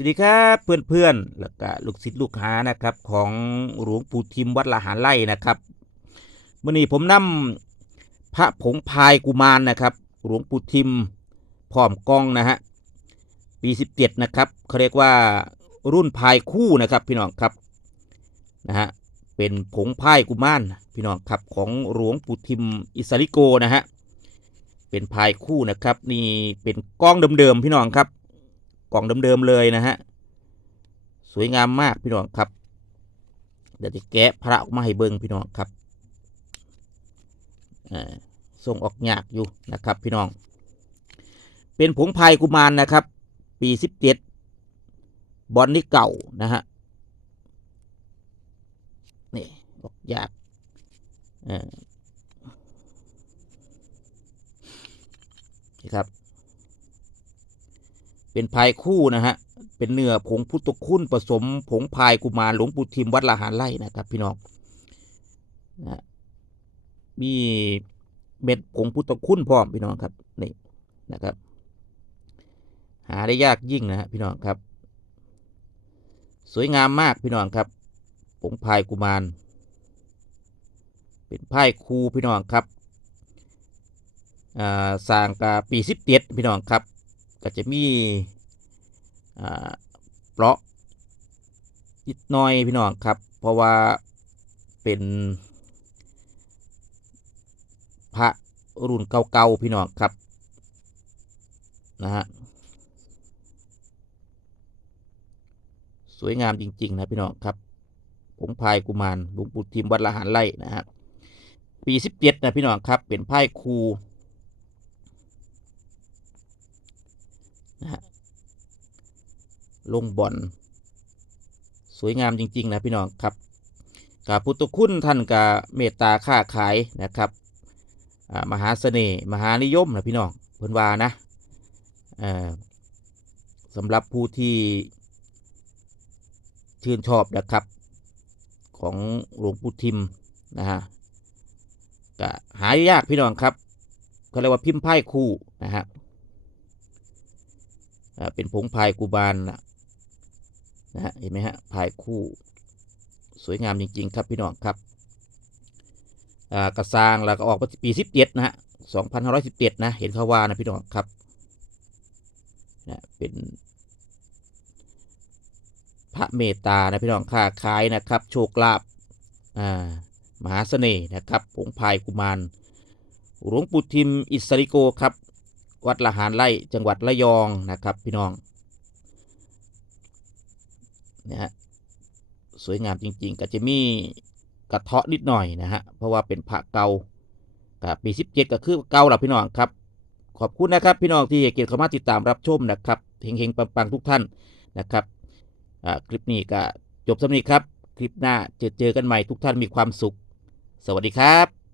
สวัสดีครับเพื่อนๆแล้วก็ลูกศิษย์ลูกหานะครับของหลวงปู่ทิมวัดละหารไร่นะครับมื่อนี้ผมนำพระผงพายกุมารนะครับ หลวงปู่ทิมพร้อมกล้องนะฮะปีสิบเจ็ดนะครับเขาเรียกว่ารุ่นพายคู่นะครับพี่น้องครับนะฮะเป็นผงพายกุมารพี่น้องครับของหลวงปู่ทิมอิสริโกนะฮะเป็นพายคู่นะครับนี่เป็นกล้องเดิมๆพี่น้องครับ กล่องเดิมๆเลยนะฮะ สวยงามมากพี่น้องครับ เดี๋ยวจะแกะพระออกมาให้เบิ้งพี่น้องครับอ่าส่งออกยากอยู่นะครับ พี่น้อง เป็นผงพายกุมารนะครับ ปีสิบเจ็ดบอลนี่เก่านะฮะนี่ออกยากอ่านี่ครับ เป็นพายคู่นะฮะเป็นเนื้อผงพุทธคุณผสมผงพายกุมารหลวงปู่ทิมวัดละหารไร่นะครับ พี่น้องนะมีเม็ดผงพุทธคุณพร้อมพี่น้องครับนี่นะครับ หาได้ยากยิ่งนะฮะพี่น้องครับ สวยงามมากพี่น้องครับผงพายกุมาร เป็นพายคูพี่น้องครับอ่าสร้างกาปีสิบเจ็ดพี่น้องครับ ก็จะมีอ่าเปราะนิดหน้อยพี่น้องครับ เพราะว่าเป็นพระรุ่นเก่าๆพี่น้องครับนะฮะสวยงามจริง ๆ นะพี่น้องครับผงพายกุมารหลวงปู่ทิมวัดละหารไร่นะฮะปีสิบเจ็ดนะพี่น้องครับ เป็นไพ่ครู นะฮะลงบอลสวยงามจริง ๆ นะพี่น้องครับกาพุทธคุณท่านกาเมตตาค้าขายนะครับมหาเสน่ห์มหานิยมนะพี่น้องเพิ่นว่านะสำหรับผู้ที่ชื่นชอบนะครับ ของหลวงปู่ทิมนะฮะก็หายากพี่น้องครับเขาเรียกว่าพิมพ์ไพ่คู่นะฮะ เป็นผงพายกูบานนะนะฮะเห็นไหมฮะพายคู่ สวยงามจริง ๆ ครับพี่น้องครับกระซางแล้วก็ออกปีสิบเจ็ดนะฮะสองพันห้าร้อยสิบเจ็ดนะ เห็นเขาว่านะพี่น้องครับนะเป็นพระเมตตานะพี่น้องค้าขายนะครับ โชคลาภมหาเสน่ห์นะครับผงพายกุมารหลวงปู่ทิมอิสริโกครับ วัดละหารไร่จังหวัดระยองนะครับพี่น้องนะฮะสวยงามจริง ๆ ก็จะมีกระเทาะนิดหน่อยนะฮะเพราะว่าเป็นพระเก่ากับปีสิบเจ็ดก็คือเก่าแล้วพี่น้องครับ ขอบคุณนะครับ พี่น้องที่เกียรติเข้ามาติดตามรับชมนะครับเฮงๆปังๆทุกท่านนะครับคลิปนี้ก็จบสำนีครับ คลิปหน้าเจอเจอกันใหม่ทุกท่านมีความสุข สวัสดีครับ